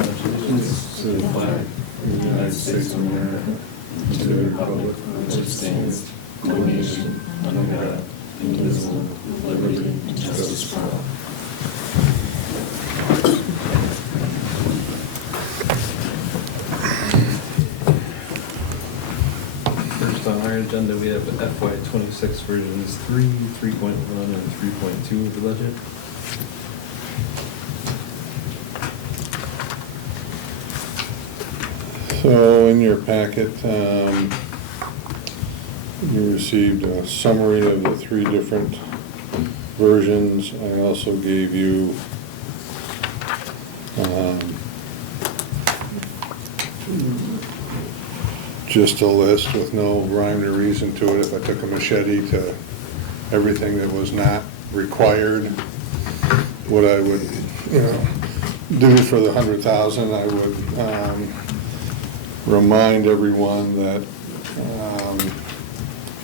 Allegiance to the flag of the United States of America, and to the republic for which it stands, one nation, under God, indivisible, with liberty and justice for all. First on our agenda, we have FY26 versions 3, 3.1, and 3.2 of the budget. So in your packet, you received a summary of the three different versions. I also gave you just a list with no rhyme or reason to it. If I took a machete to everything that was not required, what I would, do for the 100,000, I would remind everyone that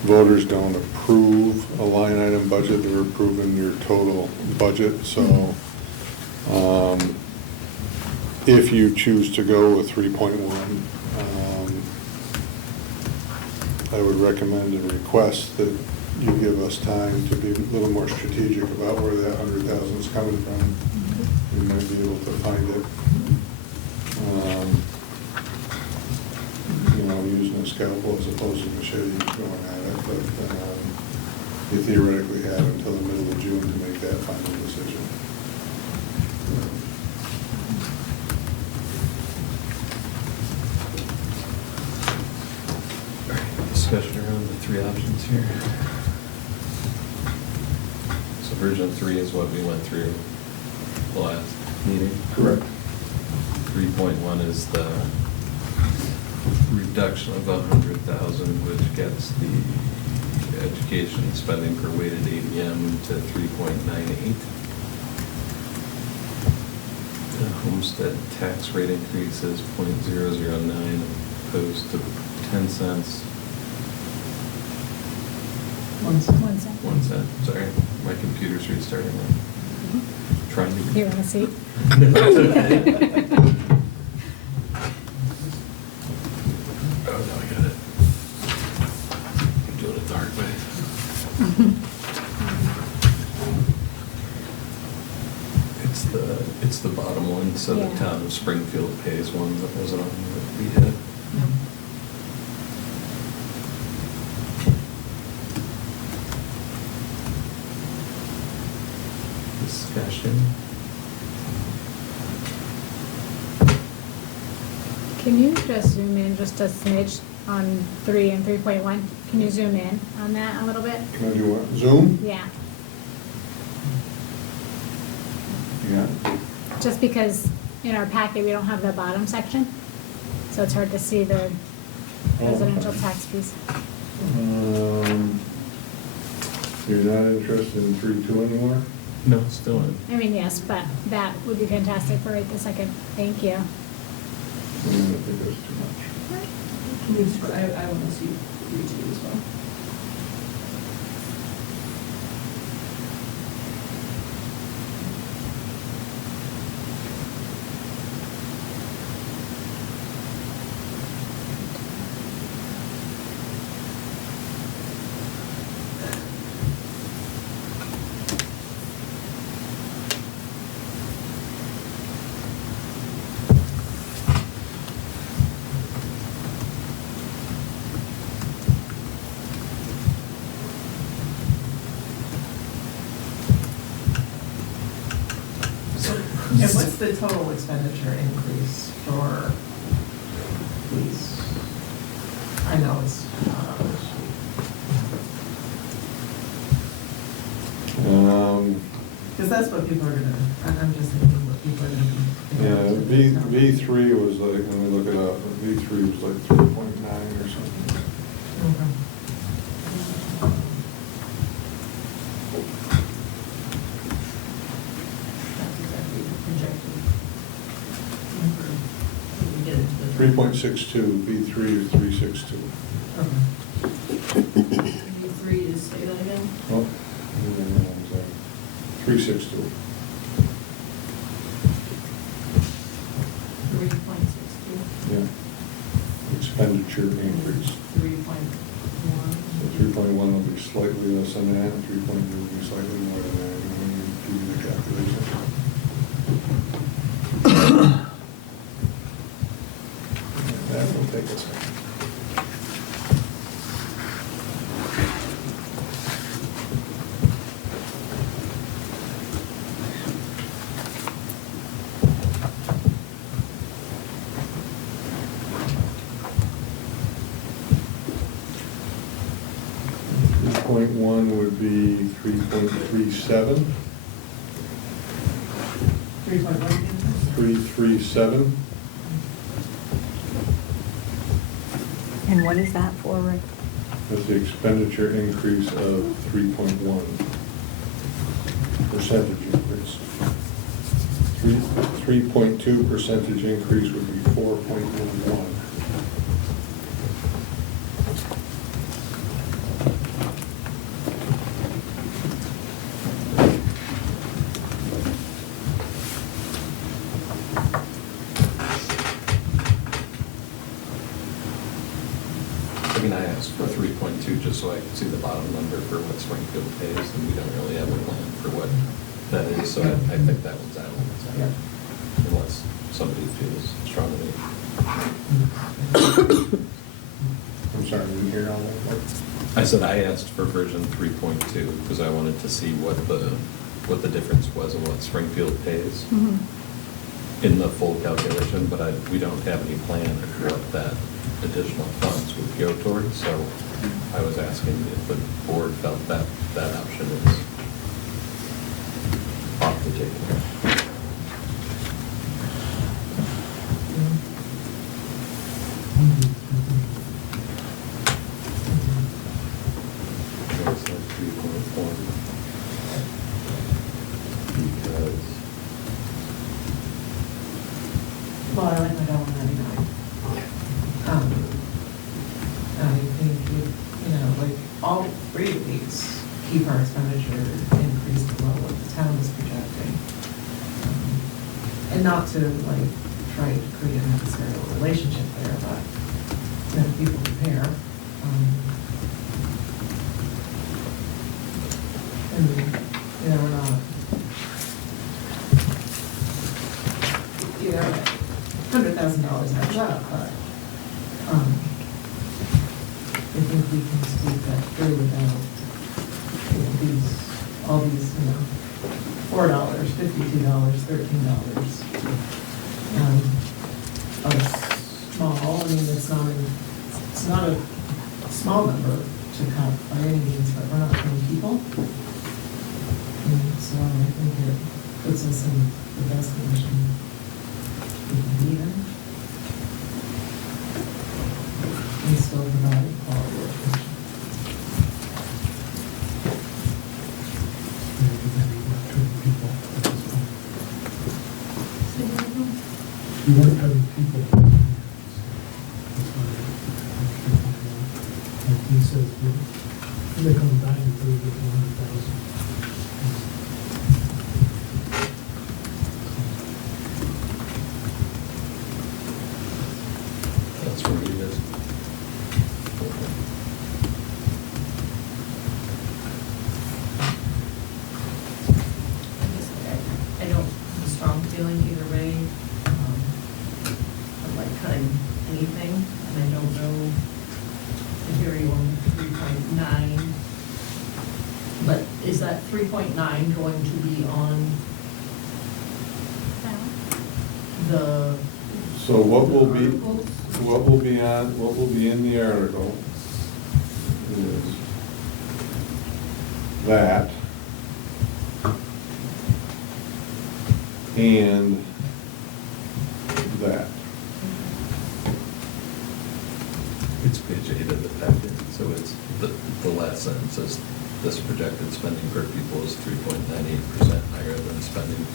voters don't approve a line item budget, they're approving your total budget. So if you choose to go with 3.1, I would recommend and request that you give us time to be a little more strategic about where that 100,000 is coming from. We might be able to find it. Using a scalpel as opposed to machete going at it, but you theoretically have until the middle of June to make that final decision. Discussion around the three options here. So version 3 is what we went through the last meeting. Correct. 3.1 is the reduction of 100,000, which gets the education spending per weighted ADM to 3.98. The homestead tax rate increase is 0.009 opposed to 10 cents. 1 cent. 1 cent. 1 cent, sorry, my computer's restarting now. Trying to. You want a seat? Oh, no, I got it. I'm doing it the hard way. It's the bottom one, so the Yeah. town of Springfield pays one that wasn't on that we had. No. Discussion. Can you just zoom in just a smidge on 3 and 3.1? Can you zoom in on that a little bit? Can I do what? Zoom? Yeah, Yeah. just because in our packet, we don't have the bottom section, so it's hard to see the residential tax piece. You're not interested in 3.2 anymore? No, still in. I mean, yes, but that would be fantastic for right this second. Thank you. I don't think that's too much. Can you describe, I want to see 3.2 as well. And what's the total expenditure increase for police? I know it's not on the sheet. Because that's what people are gonna, I'm just thinking what people are gonna be. Yeah, V3 was like, when we look it up, V3 was like 3.9 or something. Okay. That's exactly projected. When we get into the- 3.62, V3 is 3.62. Okay. 362. 3.62, Yeah. Expenditure increase. 3.1. So 3.1 will be slightly less than that, and 3.2 will be slightly more than that, you know, when you do the calculation. That will take a second. Point one would be 3.37. 3.1. 337. And what is that for, Rick? That's the expenditure increase of 3.1 percentage increase. 3.2 percentage increase would be 4.11. I mean, I asked for 3.2 just so I could see the bottom number for what Springfield pays, and we don't really have a plan for what that is, so I think that one's out. Yeah. Unless somebody feels strongly. I'm sorry, I didn't hear all that. I said I asked for version 3.2 because I wanted to see what the difference was in what Springfield pays Mhm. in the full calculation, but we don't have any plan of what that additional funds would go towards, so I was asking if the board felt that that option is off the table. What's that 3.1? Because Well, I like my $1.99. I think, you know, like, all three of these keep our expenditure increased below what the town is projecting. And not to, like, try to create a necessary relationship there, but, you know, people compare. And, you know, we're not, you know, $100,000 adds up, but, I think we can speak that through without, you know, all these, you know, $4, $52, $13. Of small, I mean, it's not a small number to cut by any means, but we're not paying people. And so I think it puts us in the best position we can be in. And still provide quality education. You weren't having people. Like he says, they come back and they get 100,000. that's where he is. I don't have a strong feeling either way. I like cutting anything, and I don't know, I hear you on 3.9. But is that 3.9 going to be on the? So what will be, articles? what will be on, what will be in the article is that and that. It's page 8 of the packet, so it's, the last sentence is, this projected spending per pupil is 3.98% higher than spending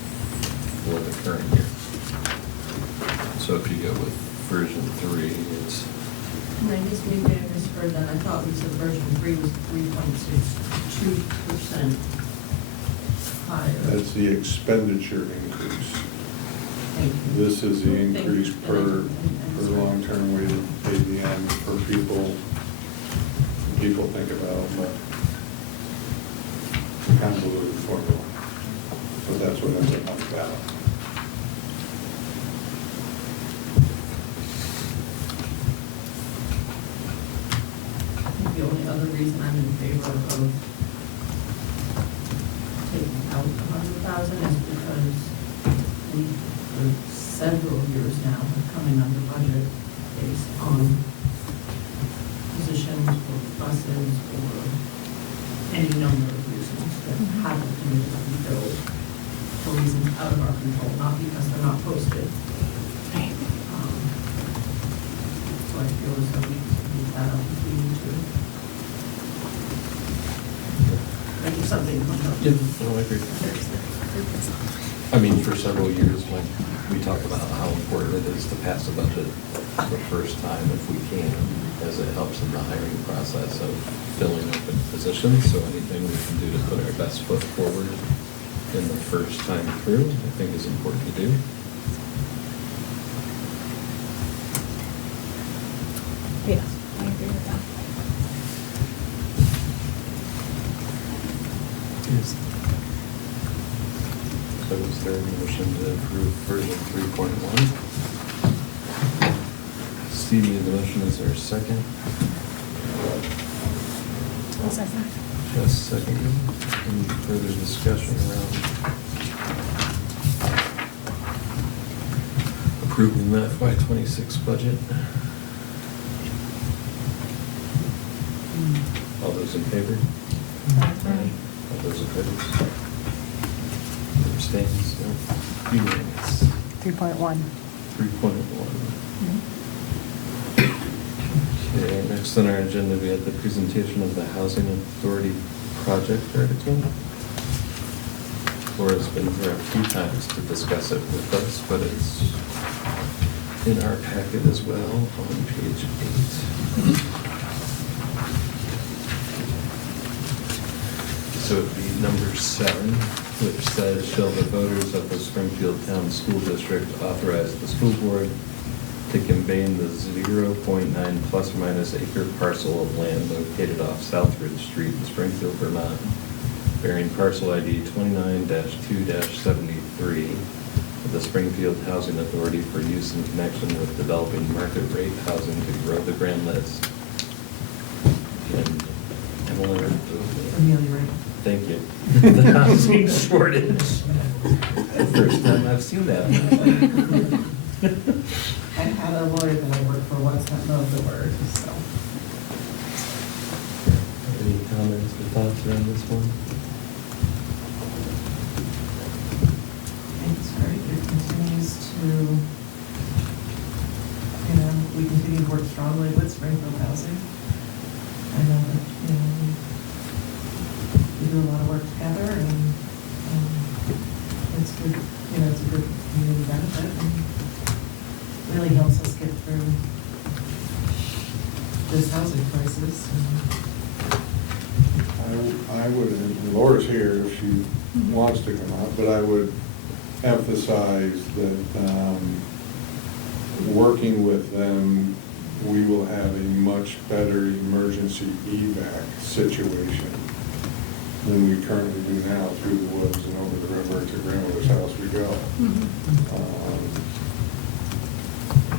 for the current year. So if you go with version 3, it's, I guess maybe I misheard that. I thought we said version 3 was 3.62% higher. That's the expenditure increase. Thank you. This is the Thank you. increase per And sorry. long-term weighted ADM per people think about, but convoluted formula. But that's what ends up on the ballot. I think the only other reason I'm in favor of taking out the 100,000 is because we, for several years now, have come in under budget based on positions or buses or any number of reasons that haven't been able to be filled for reasons out of our control, not because they're not posted. So I feel as though we need that up if we need to. Like if something comes up. Yeah, no, I agree. I mean, for several years, like, we talk about how important it is to pass a budget the first time if we can, as it helps in the hiring process of filling open positions. So anything we can do to put our best foot forward in the first time through, I think is important to do. Yes, I agree with that. So is there a motion to approve version 3.1? Steve made the motion, is there a second? I'll second. Just seconded. Any further discussion around approving the FY26 budget? All those in favor? Aye. All those opposed? Abstains? No. Unanimous. 3.1. 3.1. Okay, next on our agenda, we have the presentation of the Housing Authority project article. Laura's been here a few times to discuss it with us, but it's in our packet as well on page 8. So it'd be number 7, which says, shall the voters of the Springfield Town School District authorize the school board to conveying the 0.9 plus or minus acre parcel of land located off Southridge Street in Springfield, Vermont, bearing parcel ID 29-2-73 of the Springfield Housing Authority for use in connection with developing market rate housing to grow the grand list. And Emily, Amelia, right? thank you. The housing shortage. First time I've seen that. I had a lawyer that I worked for once that loved the word, so. Any comments or thoughts around this one? It's right, it continues to, we continue to work strongly with Springfield Housing. I know that, we do a lot of work together and, it's good, it's a good community benefit and really helps us get through this housing crisis. I would, and Laura's here if she wants to come out, but I would emphasize that working with them, we will have a much better emergency evac situation than we currently do now. Through the woods and over the river to grandmother's house we go.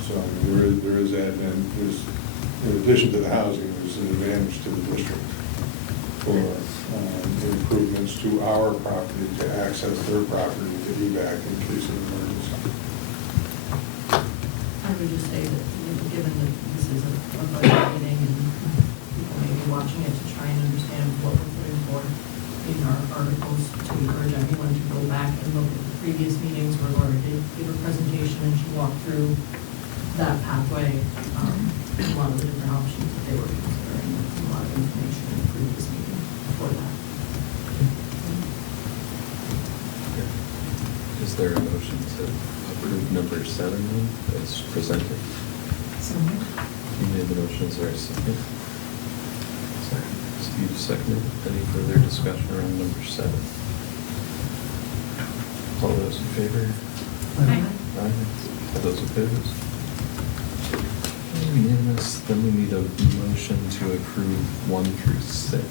So I mean, there is that, and there's, in addition to the housing, there's an advantage to the district for improvements to our property, to access their property, to evac in case of emergency. I would just say that, given that this is a budget meeting and people may be watching it to try and understand what we're putting forth in our articles, to encourage everyone to go back and look at the previous meetings where Laura did give a presentation and she walked through that pathway, a lot of the different options that they were considering, a lot of information in the previous meeting for that. Is there a motion to approve number 7 then, as presented? So, You made the motion, is there a second? Second. Steve seconded. Any further discussion around number 7? All those in favor? Aye. Aye. All those opposed? Unanimous. Then we need a motion to approve 1 through 6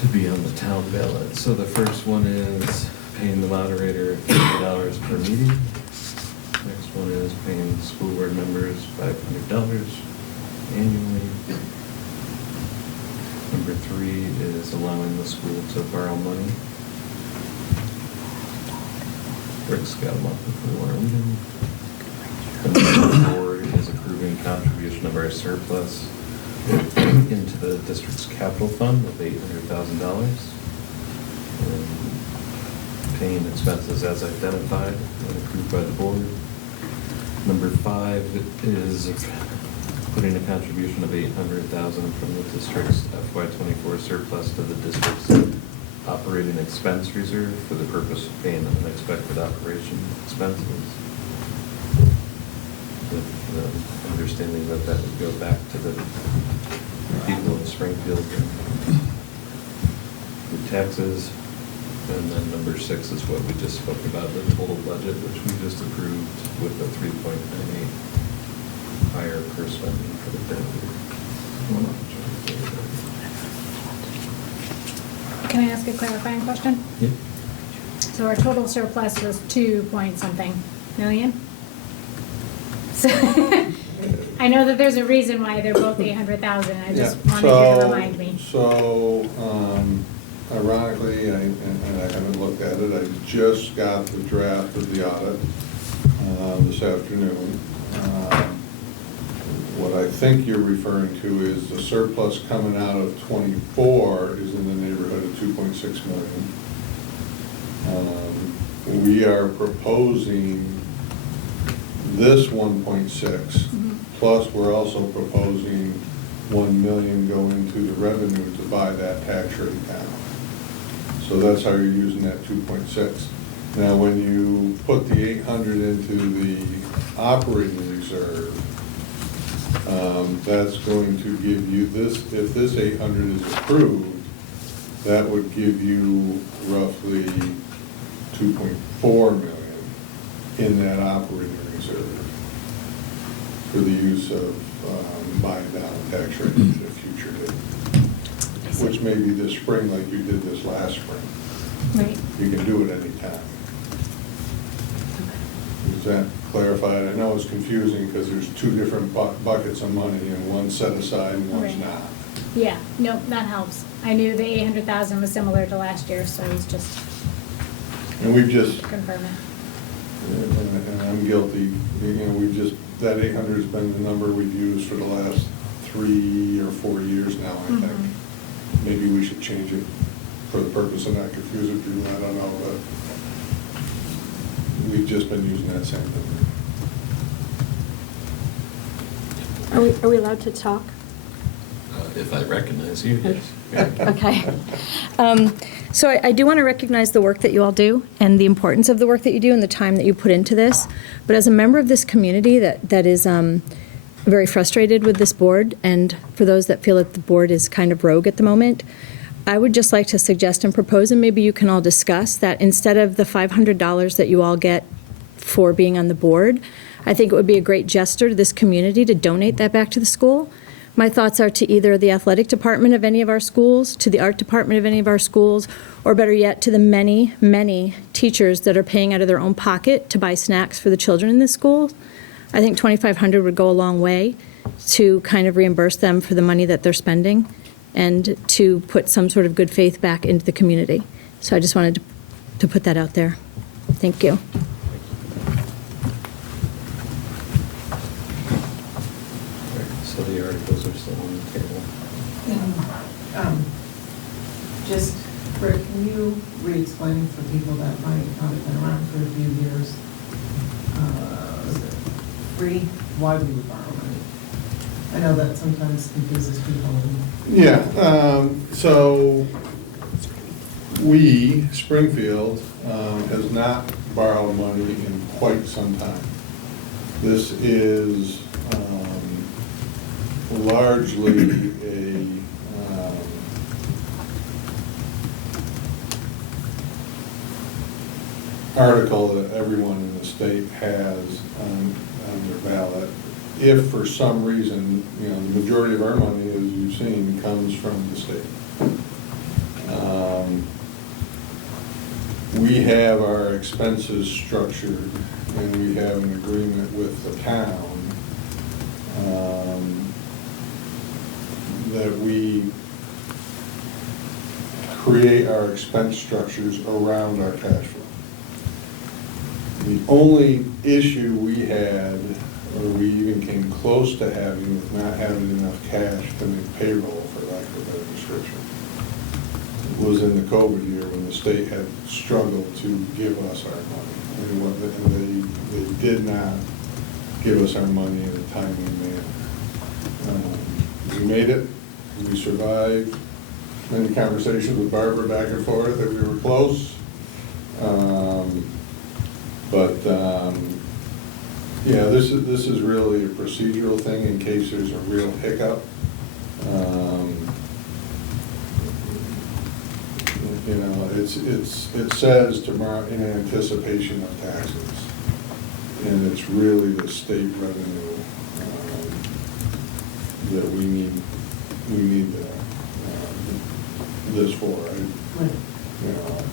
to be on the town ballot. So the first one is paying the moderator $50 per meeting. Next one is paying school board members $500 annually. Number 3 is allowing the school to borrow money. Rick's got them up if we want to read them. And number 4 is approving contribution of our surplus into the district's capital fund of $800,000. And paying expenses as identified and approved by the board. Number 5 is putting a contribution of $800,000 from the district's FY24 surplus to the district's operating expense reserve for the purpose of paying unexpected operation expenses. With the understanding that that would go back to the people in Springfield with taxes. And then number 6 is what we just spoke about, the total budget, which we just approved with the 3.98 higher per spending for the debt. Can I ask a clarifying question? Yep. So our total surplus was 2 point something million? So, I know that there's a reason why they're both 800,000, I just Yeah, wanted you to remind me. So, ironically, and I haven't looked at it, I just got the draft of the audit this afternoon. What I think you're referring to is the surplus coming out of '24 is in the neighborhood of 2.6 million. We are proposing this 1.6, plus we're also proposing 1 million go into the revenue to buy that tax rate down. So that's how you're using that 2.6. Now, when you put the 800 into the operating reserve, that's going to give you this, if this 800 is approved, that would give you roughly 2.4 million in that operating reserve for the use of buying down the tax rate at a future date, which may be this spring like you did this last spring. Right. You can do it anytime. Is that clarified? I know it's confusing because there's 2 different buckets of money and one's set aside and one's Right. not. Yeah, nope, that helps. I knew the 800,000 was similar to last year, so I was just And we've just, confirming. and I'm guilty, we've just, that 800 has been the number we've used for the last 3 or 4 years now, I think. Maybe we should change it for the purpose of not confusing people, I don't know, but we've just been using that same number. Are we allowed to talk? If I recognize you, yes. Yeah. Okay. So I do want to recognize the work that you all do and the importance of the work that you do and the time that you put into this. But as a member of this community that is very frustrated with this board, and for those that feel that the board is kind of rogue at the moment, I would just like to suggest and propose, and maybe you can all discuss, that instead of the $500 that you all get for being on the board, I think it would be a great gesture to this community to donate that back to the school. My thoughts are to either the athletic department of any of our schools, to the art department of any of our schools, or better yet, to the many, many teachers that are paying out of their own pocket to buy snacks for the children in this school. I think $2,500 would go a long way to kind of reimburse them for the money that they're spending and to put some sort of good faith back into the community. So I just wanted to put that out there. Thank you. So the articles are still on the table. Just, Rick, can you re-explain for people that might not have been around for a few years, was it free, why we would borrow money? I know that sometimes confuses people. Yeah, so we, Springfield, has not borrowed money in quite some time. This is largely article that everyone in the state has on their ballot. If for some reason, you know, the majority of our money, as you've seen, comes from the state. We have our expenses structured, and we have an agreement with the town that we create our expense structures around our cash flow. The only issue we had, or we even came close to having, with not having enough cash to make payroll, for lack of a better description, was in the COVID year when the state had struggled to give us our money. And they did not give us our money in a timely manner. We made it, we survived, many conversations with Barbara back and forth that we were close. Yeah, this is really a procedural thing in case there's a real hiccup. You know, it says tomorrow in anticipation of taxes, and it's really the state revenue that we need this for. You know,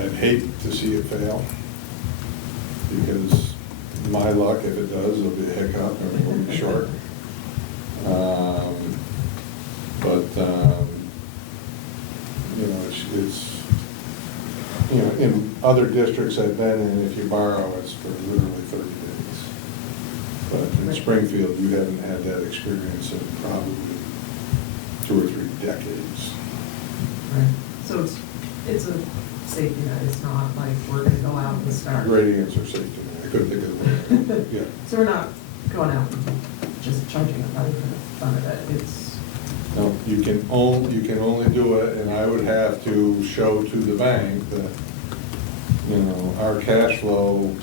I'd hate to see it fail, because my luck, if it does, it'll be a hiccup and it'll be short. You know, it's you know, in other districts I've been in, if you borrow, it's for literally 30 days. But in Springfield, you haven't had that experience in probably 2 or 3 decades. Right, so it's a safety net, it's not like we're gonna go out and start. Great answer, safety net. I couldn't think of the word. Yeah. So we're not going out and just charging everybody for the fun of it, it's. No, you can only do it, and I would have to show to the bank that, you know, our cash flow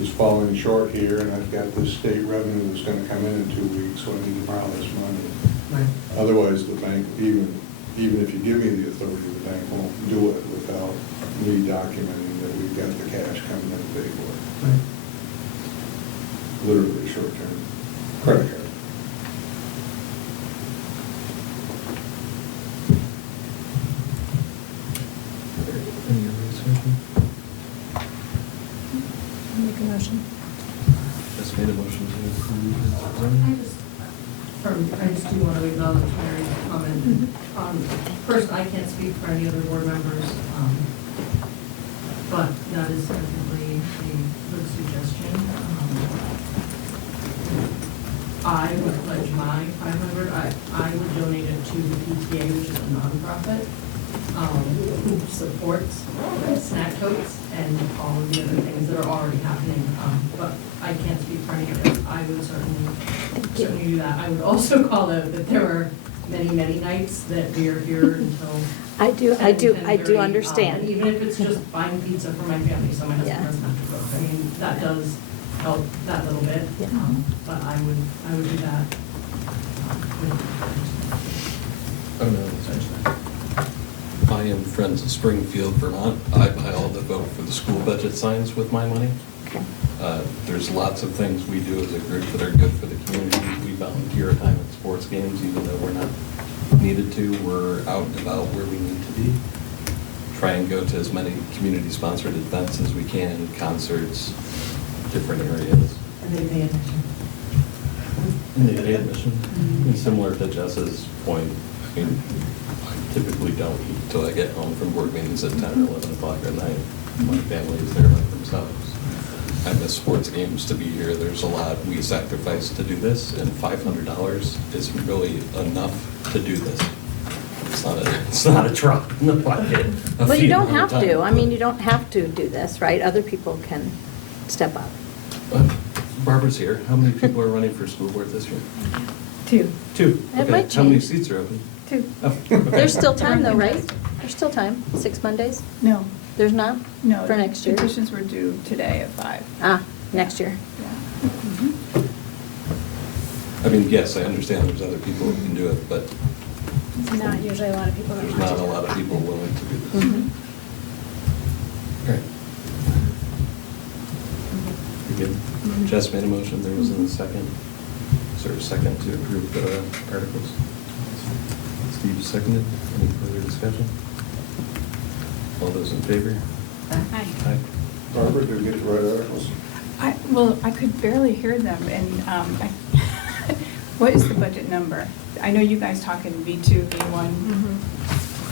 is falling short here, and I've got this state revenue that's gonna come in 2 weeks, so I need to borrow this money. Right. Otherwise, the bank, even if you give me the authority, the bank won't do it without me documenting that we've got the cash coming in to pay for it. Right. Literally short-term credit card. Any other discussion? Make a motion. Just made a motion to approve as I presented. just do want to acknowledge Mary's comment. First, I can't speak for any other board members, but that is definitely a good suggestion. I would pledge my 500, I would donate it to the PTA, which is a nonprofit, who supports snack totes and all of the other things that are already happening. But I can't speak for any others. I would certainly do that. I would also call out that there are many, many nights that we are here until I do 10:30, understand. even if it's just buying pizza for my family, so my husband Yeah. doesn't have to cook. I mean, that does help that little bit. Yeah. But I would do that. Oh, no, it's I am Friends of Springfield, Vermont. I buy all the vote for the school budget signs with my money. Okay. There's lots of things we do as a group that are good for the community. We volunteer time at sports games, even though we're not needed to. We're out and about where we need to be. Try and go to as many community-sponsored events as we can, concerts, different areas. And they pay attention. And they pay admission. And similar to Jess's point, I mean, I typically don't eat till I get home from board meetings at 10 or 11 o'clock at night. My family is there by themselves. I miss sports games to be here. There's a lot we sacrifice to do this, and $500 isn't really enough to do this. It's not a drop in the bucket. Well, you don't have to. I mean, you don't have to do this, right? Other people can step up. Barbara's here. How many people are running for school board this year? 2. 2. It Okay. might How many change. seats are open? 2. Oh, okay. There's still time though, right? There's still time, 6 Mondays? No, There's not? no. For next year? Petitions were due today at 5. Ah, next year. Yeah. I mean, yes, I understand there's other people who can do it, but There's not usually a lot of people that there's want to not do a it. lot of people willing to do this. Mhm. Great. good. Jess made a motion, there was a second. Is there a second to approve the articles? Steve seconded. Any further discussion? All those in favor? Aye. Aye. Barbara, did you get the right articles? Well, I could barely hear them, and what is the budget number? I know you guys talk in V2, V1,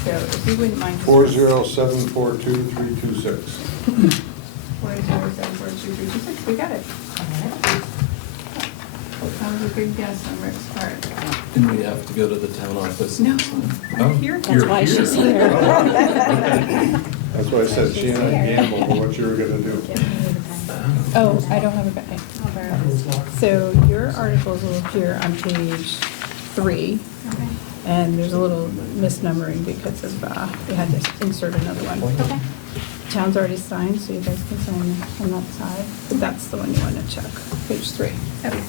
so if you wouldn't mind. 40742-326. 40742-326, we got it. That was a good guess on Rick's part. Didn't we have to go to the town office? No, and sign? I'm Oh, here. That's you're why she's here. That's why I said she and I gambled on what you were gonna do. Oh, I don't have a bad. I'll borrow That was this. locked. So your articles will appear on page 3, Okay. and there's a little misnumbering because of, they had to insert another one. Okay. Town's already signed, so you guys can sign on that side, but that's the one you want to check, page 3. Okay.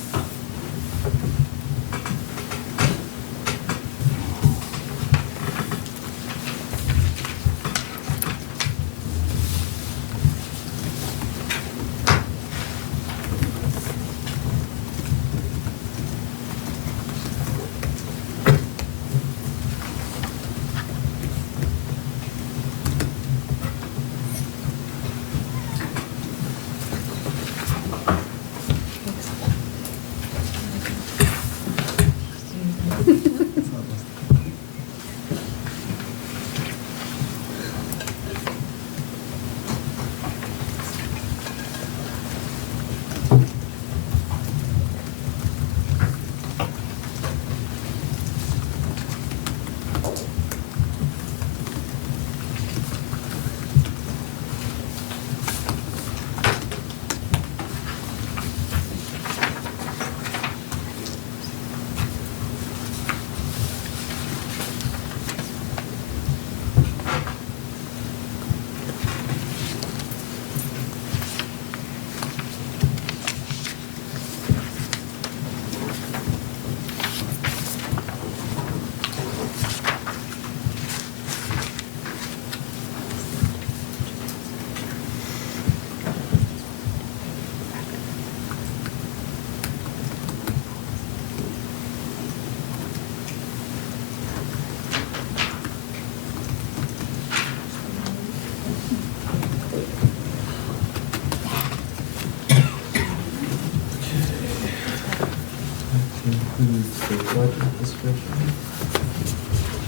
Concludes the budget discussion.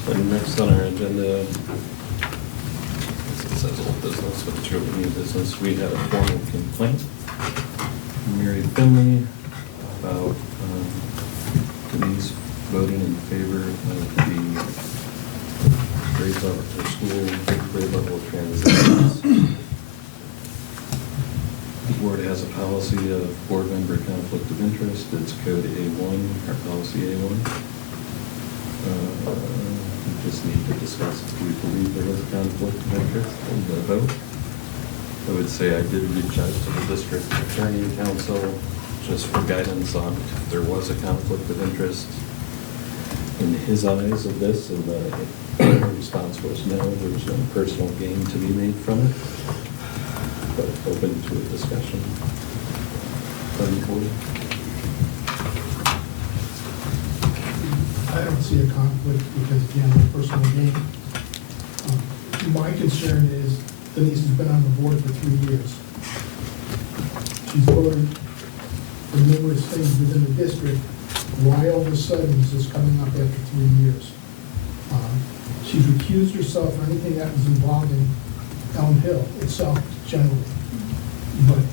And next on our agenda, it says old business, but it's really new business. We had a formal complaint from Mary Finley about Denise voting in favor of the grade level, or school grade level transitions. The board has a policy of board member conflict of interest. It's code A1, or policy A1. We just need to discuss if we believe there was a conflict of interest in the vote. I would say I did reach out to the district attorney council just for guidance on if there was a conflict of interest in his eyes of this, and the response was no, there's no personal gain to be made from it. But open to a discussion from the board. I don't see a conflict because, again, no personal gain. My concern is Denise has been on the board for 3 years. She's voted for numerous things within the district. Why all of a sudden is this coming up after 3 years? She's recused herself for anything that was involved in Elm Hill itself generally. But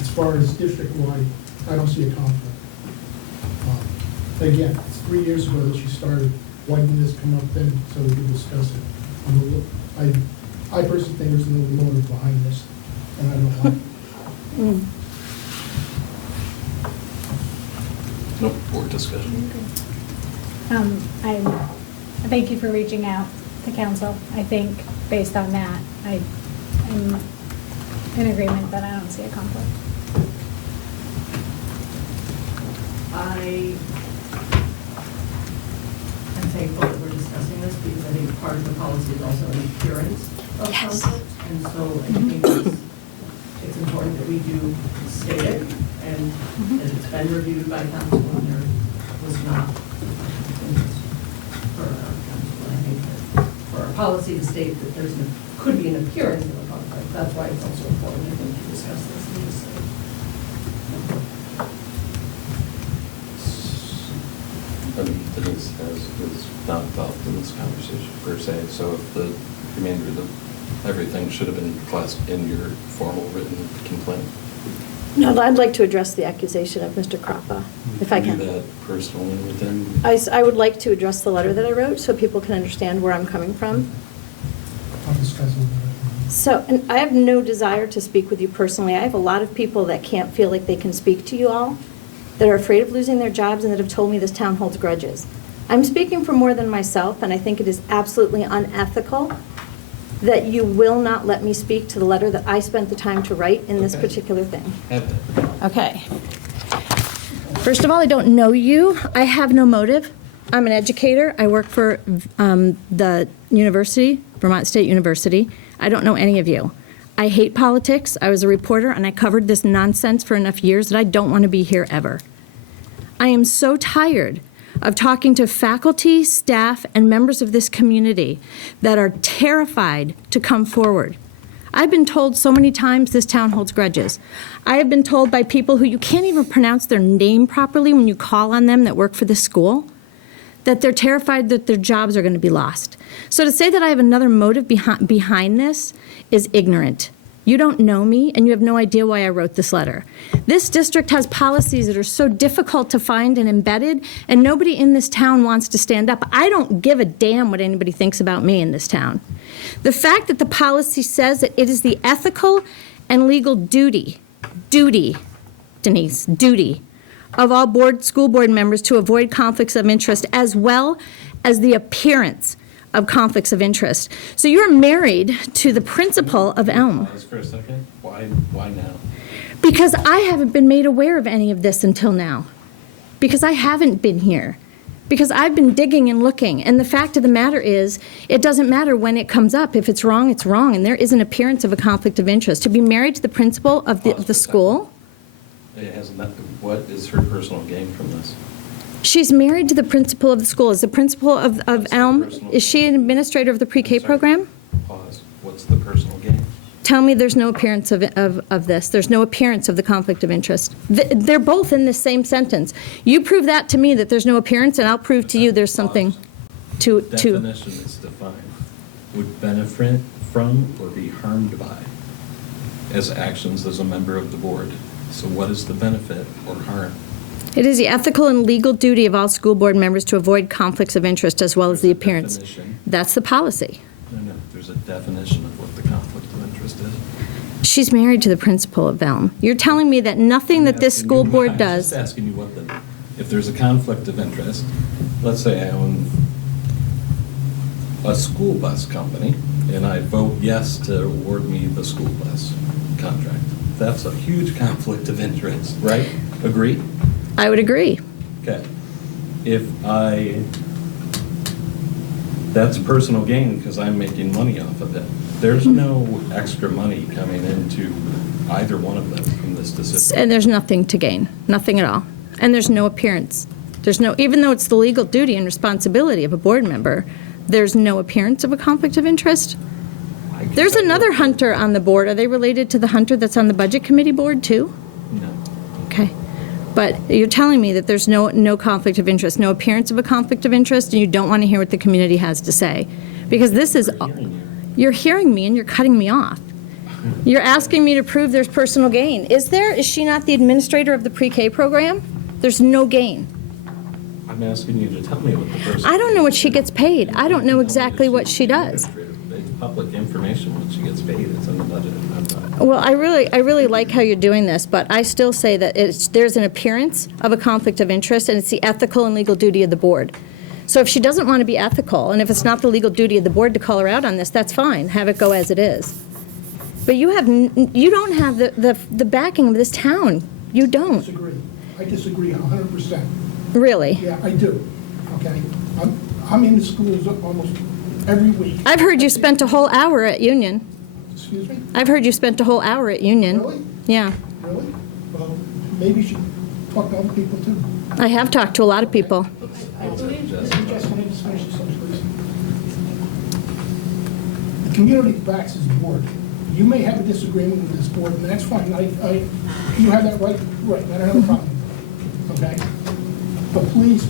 as far as district-wide, I don't see a conflict. Again, it's 3 years ago that she started. Why didn't this come up then so we could discuss it? I personally think there's a little motive behind this, and I don't like it. Nope, board discussion. I thank you for reaching out to council. I think based on that, I'm in agreement that I don't see a conflict. I am thankful that we're discussing this because I think part of the policy is also an appearance of conflict. And so I think it's important that we do state it. and it's been reviewed by council, and there was not for our council. I think that for our policy to state that could be an appearance of a conflict, that's why it's also important, I think, to discuss this in this. I mean, Denise is not involved in this conversation per se, so if the remainder of everything should have been classed in your formal written complaint. No, I'd like to address the accusation of Mr. Croppa, if I Do can. that personally with him. I would like to address the letter that I wrote so people can understand where I'm coming from. I'll discuss it later. So, and I have no desire to speak with you personally. I have a lot of people that can't feel like they can speak to you all, that are afraid of losing their jobs and that have told me this town holds grudges. I'm speaking for more than myself, and I think it is absolutely unethical that you will not let me speak to the letter that I spent the time to write in this Okay. particular thing. Have it. Okay. First of all, I don't know you. I have no motive. I'm an educator. I work for the university, Vermont State University. I don't know any of you. I hate politics. I was a reporter, and I covered this nonsense for enough years that I don't want to be here ever. I am so tired of talking to faculty, staff, and members of this community that are terrified to come forward. I've been told so many times this town holds grudges. I have been told by people who you can't even pronounce their name properly when you call on them that work for this school, that they're terrified that their jobs are going to be lost. So to say that I have another motive behind this is ignorant. You don't know me, and you have no idea why I wrote this letter. This district has policies that are so difficult to find and embedded, and nobody in this town wants to stand up. I don't give a damn what anybody thinks about me in this town. The fact that the policy says that it is the ethical and legal duty, Denise, duty, of all school board members to avoid conflicts of interest as well as the appearance of conflicts of interest. So you're married to the principal of Elm. Pause for a second. Why now? Because I haven't been made aware of any of this until now. Because I haven't been here. Because I've been digging and looking. And the fact of the matter is, it doesn't matter when it comes up. If it's wrong, it's wrong. And there is an appearance of a conflict of interest. To be married to the principal of Pause for the a school, It has not, what is her personal gain from this? she's married to the principal of the school. Is the principal of What's the Elm, personal is she an administrator of the pre-K I'm sorry. program? Pause. What's the personal gain? Tell me there's no appearance of this. There's no appearance of the conflict of interest. They're both in the same sentence. You prove that to me that there's no appearance, and I'll prove to you there's something to. Definition is defined. Would benefit from or be harmed by as actions as a member of the board. So what is the benefit or harm? It is the ethical and legal duty of all school board members to avoid conflicts of interest as well as the appearance. Definition. That's the policy. No, there's a definition of what the conflict of interest is. She's married to the principal of Elm. You're telling me that nothing that this Asking school you- board I'm does. just asking you what if there's a conflict of interest, let's say I own a school bus company and I vote yes to award me the school bus contract. That's a huge conflict of interest, right? Agree? I would agree. Okay. That's personal gain because I'm making money off of it. There's no extra money coming into either one of them from this decision. And there's nothing to gain, nothing at all. And there's no appearance. Even though it's the legal duty and responsibility of a board member, there's no appearance of a conflict of interest. There's another hunter on the board. Are they related to the hunter that's on the budget committee board too? No. Okay. But you're telling me that there's no conflict of interest, no appearance of a conflict of interest, and you don't want to hear what the community has to say. Because this is, We're hearing you. you're hearing me and you're cutting me off. You're asking me to prove there's personal gain. Is there? Is she not the administrator of the pre-K program? There's no gain. I'm asking you to tell me what the person. I don't know what she gets paid. I don't know exactly what she does. It's public information what she gets paid. It's in the budget. Well, I really like how you're doing this, but I still say that there's an appearance of a conflict of interest, and it's the ethical and legal duty of the board. So if she doesn't want to be ethical, and if it's not the legal duty of the board to call her out on this, that's fine. Have it go as it is. But you don't have the backing of this town. You don't. Disagree. I disagree 100%. Really. Yeah, I do, okay? I'm in the schools almost every week. I've heard you spent a whole hour at Union. Excuse me? I've heard you spent a whole hour at Union. Really? Yeah. Really? Well, maybe you should talk to other people too. I have talked to a lot of people. I believe, Jess, can I just finish this sentence, please? The community backs this board. You may have a disagreement with this board, and that's fine. You have that right, I don't have a problem with that, okay? But please,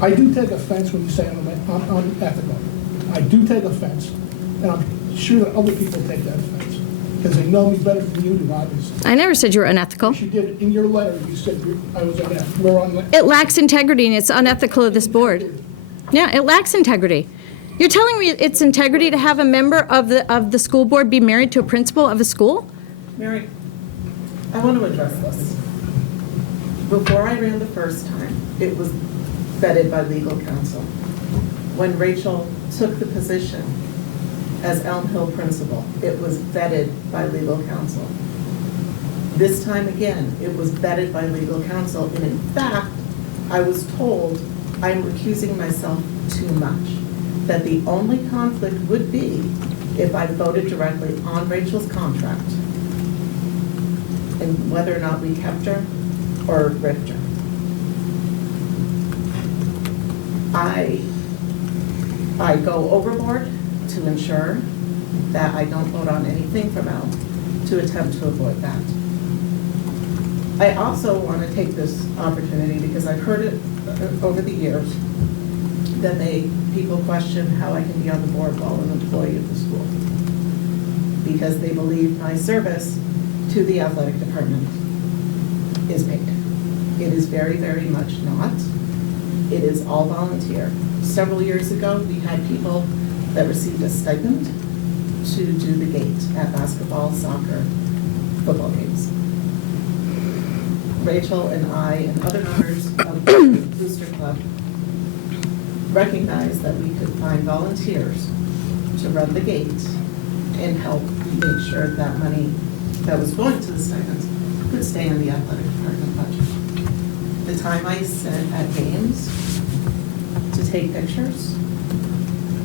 I do take offense when you say I'm unethical. I do take offense, and I'm sure that other people take that offense, because they know me better than you do, obviously. I never said you were unethical. You did, in your letter, you said I was unethical. We're on. It lacks integrity, and it's unethical of this board. Yeah, it lacks integrity. You're telling me it's integrity to have a member of the school board be married to a principal of a school? Mary, I want to address this. Before I ran the first time, it was vetted by legal counsel. When Rachel took the position as Elm Hill principal, it was vetted by legal counsel. This time again, it was vetted by legal counsel, and in fact, I was told I'm recusing myself too much, that the only conflict would be if I voted directly on Rachel's contract and whether or not we kept her or ripped her. I go overboard to ensure that I don't vote on anything from Elm to attempt to avoid that. I also want to take this opportunity because I've heard it over the years that people question how I can be on the board while an employee of the school, because they believe my service to the athletic department is paid. It is very, very much not. It is all volunteer. Several years ago, we had people that received a stipend to do the gate at basketball, soccer, football games. Rachel and I and other members of the Booster Club recognized that we could find volunteers to run the gate and help make sure that money that was going to the stipends could stay in the athletic department budget. The time I spent at games to take pictures,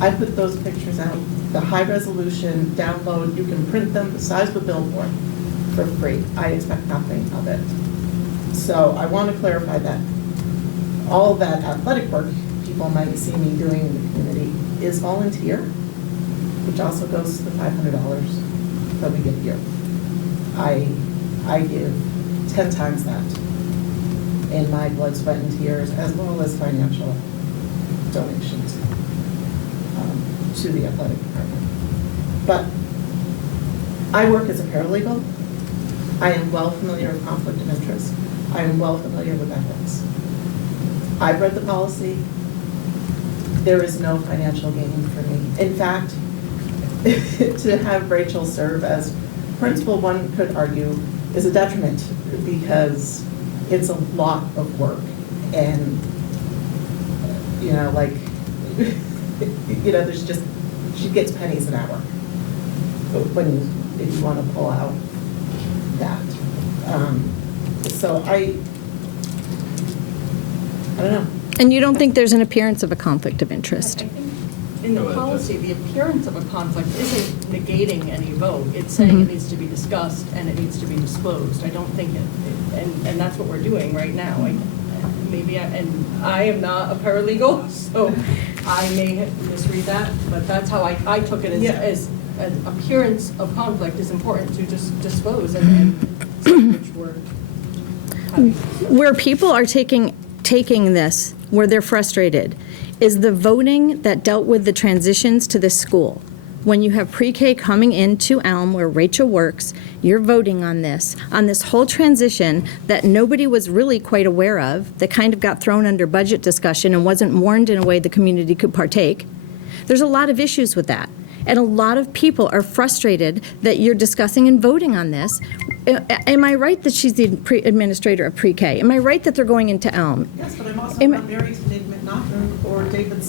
I put those pictures out, the high resolution, download, you can print them the size of a billboard for free. I expect nothing of it. So I want to clarify that all that athletic work people might see me doing in the community is volunteer, which also goes to the $500 that we get here. I give 10 times that in my blood, sweat, and tears, as well as financial donations to the athletic department. But I work as a paralegal. I am well familiar with conflict of interest. I am well familiar with ethics. I've read the policy. There is no financial gain for me. In fact, to have Rachel serve as principal, one could argue, is a detriment because it's a lot of work. And, there's just, she gets pennies an hour if you want to pull out that. So I don't know. And you don't think there's an appearance of a conflict of interest? I think in the policy, the appearance of a conflict isn't negating any vote. It's saying it needs to be discussed and it needs to be disclosed. I don't think and that's what we're doing right now. I am not a paralegal, so I may misread that, but that's how I took it as an appearance of conflict is important to just disclose and which we're having. Where people are taking this, where they're frustrated, is the voting that dealt with the transitions to this school. When you have pre-K coming into Elm, where Rachel works, you're voting on this whole transition that nobody was really quite aware of, that kind of got thrown under budget discussion and wasn't warned in a way the community could partake. There's a lot of issues with that. And a lot of people are frustrated that you're discussing and voting on this. Am I right that she's the administrator of pre-K? Am I right that they're going into Elm? Yes, but I'm also not married to David McNaughton or David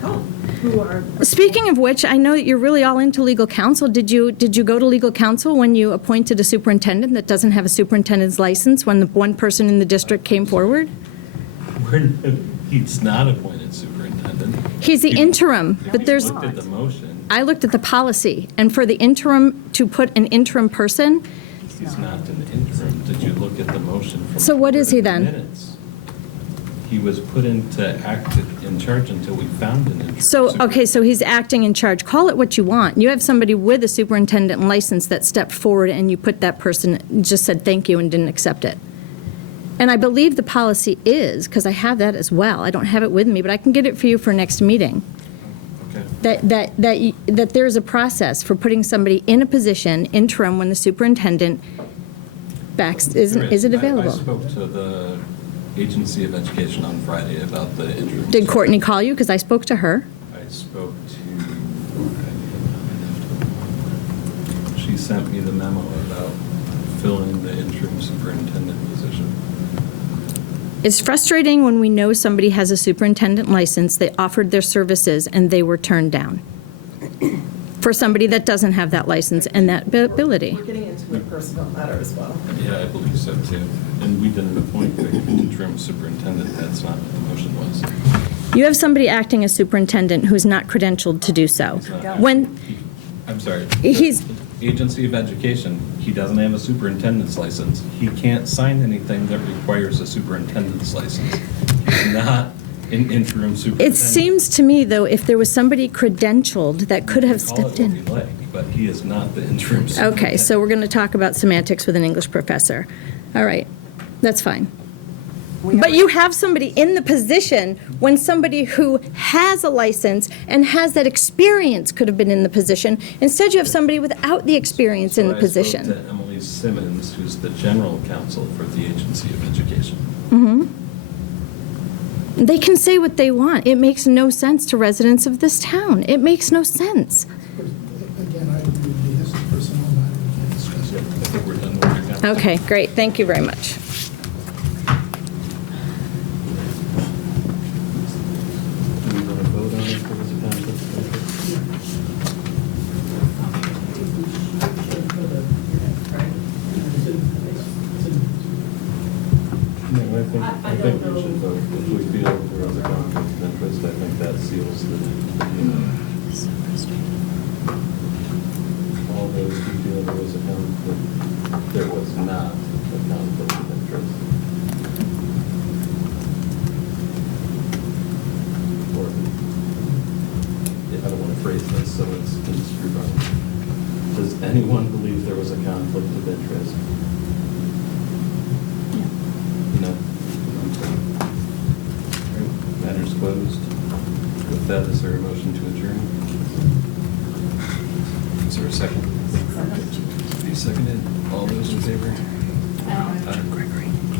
Cohn, who are. Speaking of which, I know that you're really all into legal counsel. Did you go to legal counsel when you appointed a superintendent that doesn't have a superintendent's license when the one person in the district came forward? He's not appointed superintendent. He's the interim, but there's. Looked at the motion. I looked at the policy, and for the interim, to put an interim person, He's not an interim. Did you look at the motion from? So what is he the then? minutes? He was put into act in charge until we found an interim. So, okay, so he's acting in charge. Call it what you want. You have somebody with a superintendent license that stepped forward and you put that person, just said thank you and didn't accept it. And I believe the policy is, because I have that as well. I don't have it with me, but I can get it for you for next meeting. Okay. That there's a process for putting somebody in a position interim when the superintendent backs, There is it I available? spoke to the Agency of Education on Friday about the interim. Did Courtney call you? Because I spoke to her. I spoke to, she sent me the memo about filling the interim superintendent position. It's frustrating when we know somebody has a superintendent license, they offered their services, and they were turned down for somebody that doesn't have that license and that ability. We're getting into a personal matter as well. Yeah, I believe so too. And we didn't appoint the interim superintendent. That's not what the motion was. You have somebody acting as superintendent who's not credentialed to do so. He's not When, actually- I'm sorry. He's- Agency of Education, he doesn't have a superintendent's license. He can't sign anything that requires a superintendent's license. He's not an interim it superintendent. seems to me, though, if there was somebody credentialed that could have Call it stepped in. what we like, but he is not the interim superintendent. Okay, so we're going to talk about semantics with an English professor. All right, that's fine. But you have somebody in the position when somebody who has a license and has that experience could have been in the position. Instead, you have somebody without the experience in the So I position. spoke to Emily Simmons, who's the general counsel for the Agency of Education. They can say what they want. It makes no sense to residents of this town. It makes no sense. But again, I agree with you, this is a personnel matter, we can't discuss it. I think we're done with your conversation. Okay, great. Thank you very much. Do we want to vote on if there was a conflict of interest? No, I think we should vote. If we feel there was a conflict of interest, I think that seals the, all those who feel there was a conflict, there was not a conflict of interest. Or, I don't want to phrase this so it's construed wrong. Does anyone believe there was a conflict of interest? No. Okay. All right, matter's closed. With that, is there a motion to adjourn? Is there a second? Be seconded. All those in favor? Aye.